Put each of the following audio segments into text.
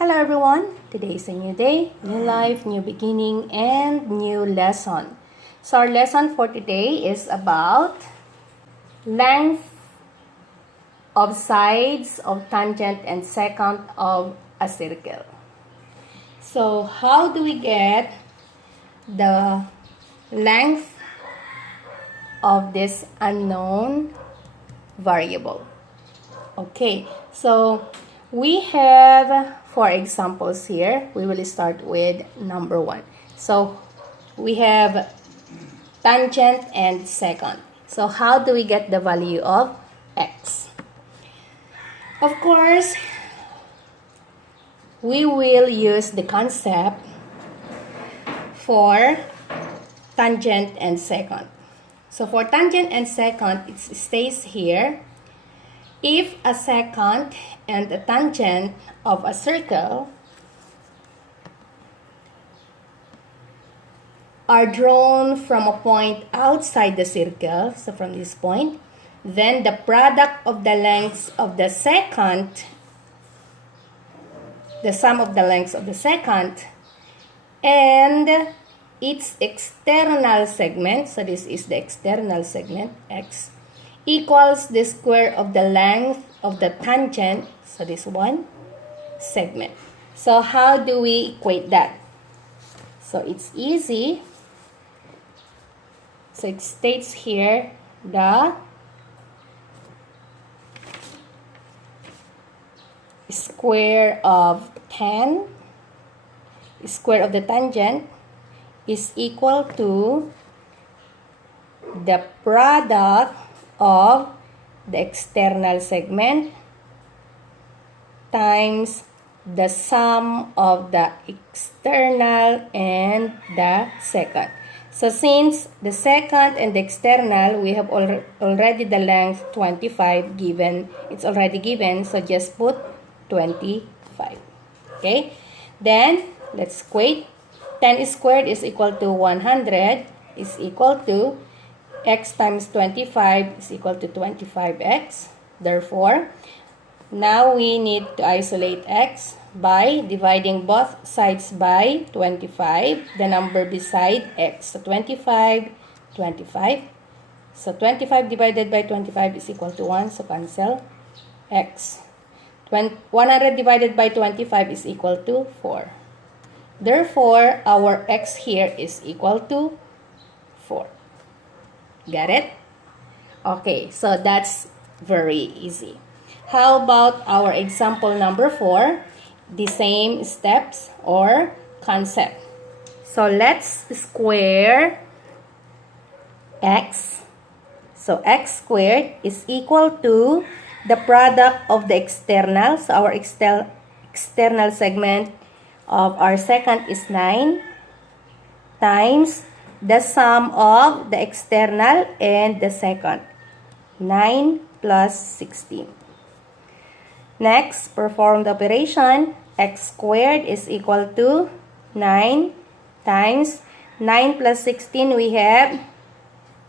Hello everyone! Today is a new day, new life, new beginning, and new lesson. So our lesson for today is about length of sides of tangent and secant of a circle. So how do we get the length of this unknown variable? Okay, so we have 4 examples here. We will start with number 1. So we have tangent and secant. So how do we get the value of x? Of course, we will use the concept for tangent and secant. So for tangent and secant, it stays here. If a secant and a tangent of a circle are drawn from a point outside the circle, so from this point, then the product of the lengths of the secant, the sum of the lengths of the secant, and its external segment, so this is the external segment, x, equals the square of the length of the tangent, so this one, segment. So how do we equate that? So it's easy. So it states here the square of square of the tangent is equal to the product of the external segment times the sum of the external and the secant. So since the secant and the external, we have already the length 25 given. It's already given, so just put 25. Okay? Then, let's equate. 10 squared is equal to 100 is equal to x times 25 is equal to 25x. Therefore, now we need to isolate x by dividing both sides by 25, the number beside x. So 25, 25. So 25 divided by 25 is equal to 1, so cancel x. 100 divided by 25 is equal to 4. Therefore, our x here is equal to 4. Got it? Okay, so that's very easy. How about our example number 4? The same steps or concept. So let's square x. So x squared is equal to the product of the external. So our external segment of our secant is 9 times the sum of the external and the secant. 9 plus 16. Next, perform the operation. X squared is equal to 9 times 9 plus 16, we have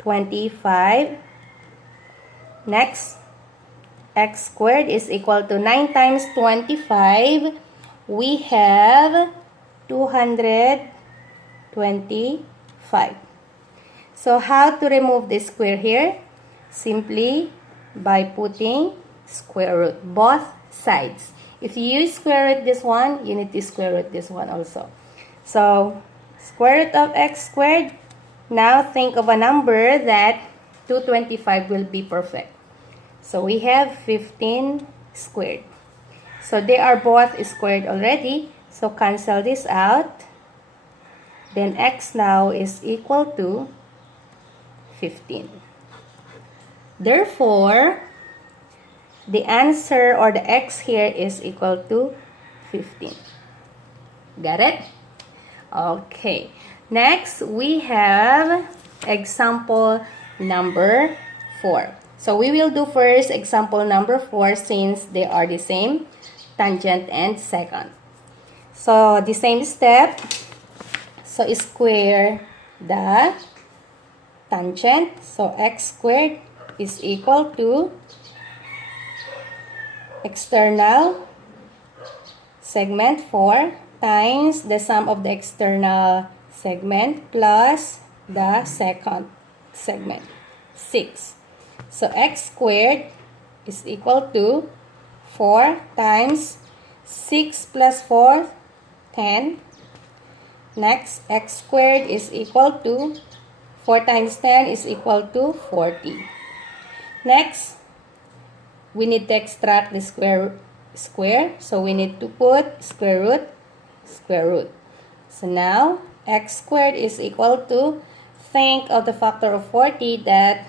25. Next, x squared is equal to 9 times 25. We have 225. So how to remove the square here? Simply by putting square root both sides. If you use square root this one, you need to square root this one also. So square root of x squared. Now think of a number that 225 will be perfect. So we have 15 squared. So they are both squared already. So cancel this out. Then x now is equal to 15. Therefore, the answer or the x here is equal to 15. Got it? Okay. Next, we have example number 4. So we will do first example number 4 since they are the same, tangent and secant. So the same step. So square the tangent. So x squared is equal to external segment 4 times the sum of the external segment plus the second segment, 6. So x squared is equal to 4 times 6 plus 4, 10. Next, x squared is equal to 4 times 10 is equal to 40. Next, we need to extract the square. So we need to put square root. So now, x squared is equal to, think of the factor of 40 that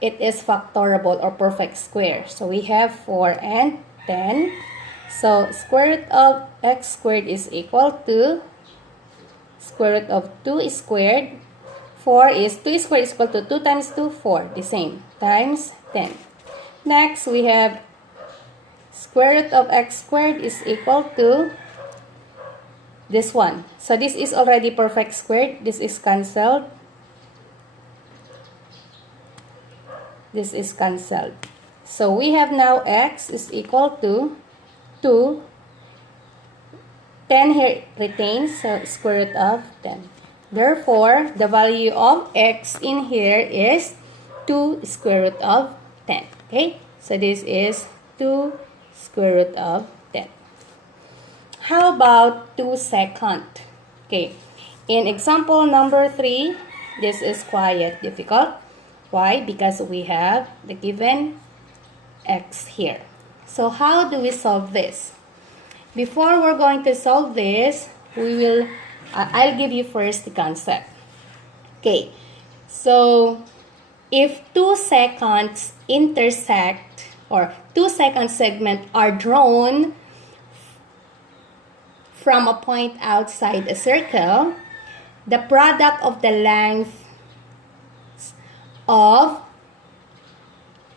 it is factorable or perfect square. So we have 4 and 10. So square root of x squared is equal to square root of 2 squared. 2 squared is equal to 2 times 2, 4. The same. Times 10. Next, we have square root of x squared is equal to this one. So this is already perfect squared. This is cancelled. This is cancelled. So we have now x is equal to 2. 10 here retains, so square root of 10. Therefore, the value of x in here is 2 square root of 10. Okay? So this is 2 square root of 10. How about 2 second? Okay. In example number 3, this is quite difficult. Why? Because we have the given x here. So how do we solve this? Before we're going to solve this, I'll give you first the concept. Okay, so if 2 seconds intersect or 2 second segment are drawn from a point outside a circle, the product of the length of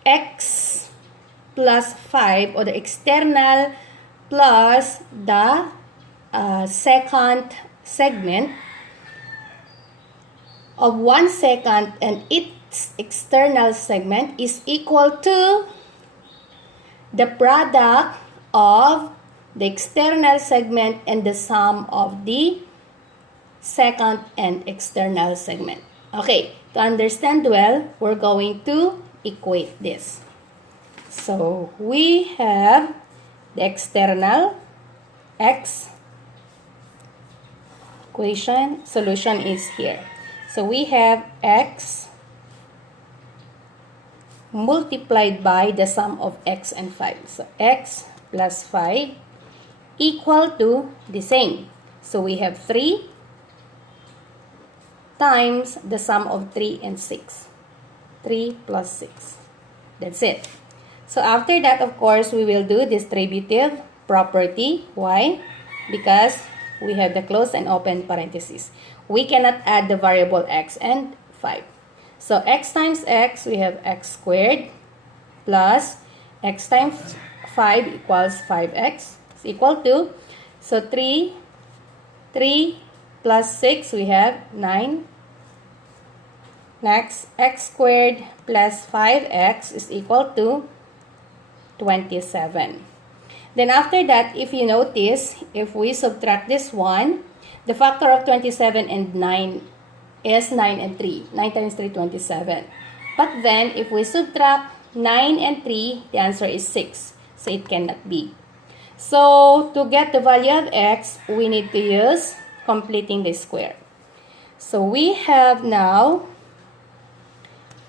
x plus 5 or the external plus the second segment of 1 second and its external segment is equal to the product of the external segment and the sum of the second and external segment. Okay, to understand well, we're going to equate this. So we have the external x equation solution is here. So we have x multiplied by the sum of x and 5. So x plus 5 equal to the same. So we have 3 times the sum of 3 and 6. 3 plus 6. That's it. So after that, of course, we will do distributive property. Why? Because we have the close and open parentheses. We cannot add the variable x and 5. So x times x, we have x squared plus x times 5 equals 5x is equal to, so 3 plus 6, we have 9. Next, x squared plus 5x is equal to 27. Then after that, if you notice, if we subtract this one, the factor of 27 and 9 is 9 and 3. 9 times 3, 27. But then, if we subtract 9 and 3, the answer is 6. So it cannot be. So to get the value of x, we need to use completing the square. So we have now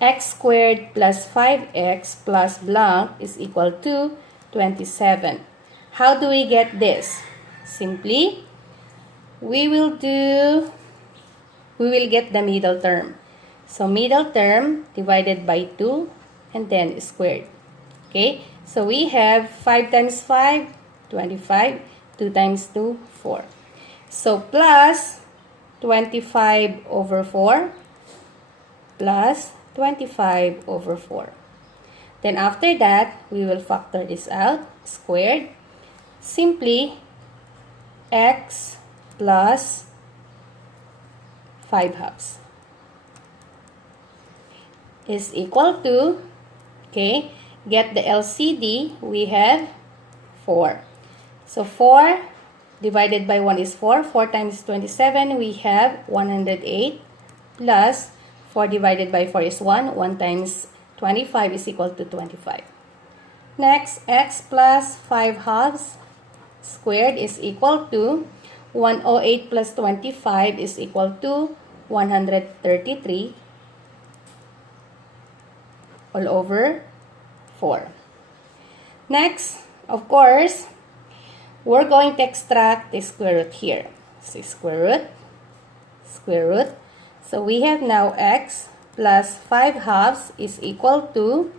x squared plus 5x plus blank is equal to 27. How do we get this? Simply, we will get the middle term. So middle term divided by 2 and then squared. Okay, so we have 5 times 5, 25, 2 times 2, 4. So plus 25 over 4 plus 25 over 4. Then after that, we will factor this out, squared. Simply, x plus 5 halves is equal to, okay, get the LCD, we have 4. So 4 divided by 1 is 4. 4 times 27, we have 108 plus 4 divided by 4 is 1. 1 times 25 is equal to 25. Next, x plus 5 halves squared is equal to 108 plus 25 is equal to 133 all over 4. Next, of course, we're going to extract the square root here. So square root. So we have now x plus 5 halves is equal to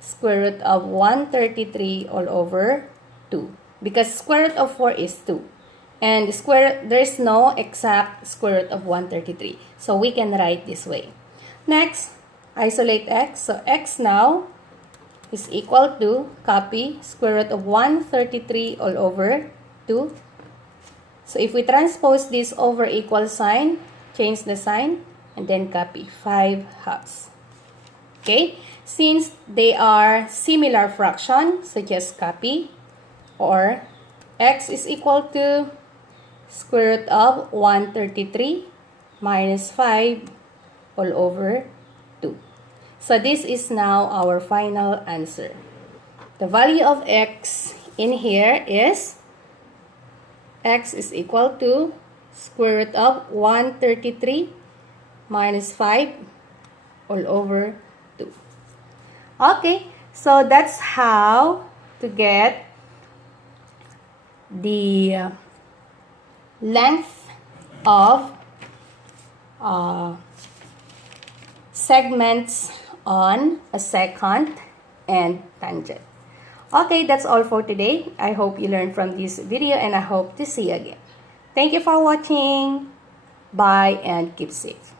square root of 133 all over 2. Because square root of 4 is 2. And there is no exact square root of 133. So we can write this way. Next, isolate x. So x now is equal to, copy, square root of 133 all over 2. So if we transpose this over equal sign, change the sign, and then copy 5 halves. Okay? Since they are similar fractions, so just copy, or x is equal to square root of 133 minus 5 all over 2. So this is now our final answer. The value of x in here is x is equal to square root of 133 minus 5 all over 2. Okay, so that's how to get the length of segments on a secant and tangent. Okay, that's all for today. I hope you learned from this video and I hope to see you again. Thank you for watching. Bye and keep safe.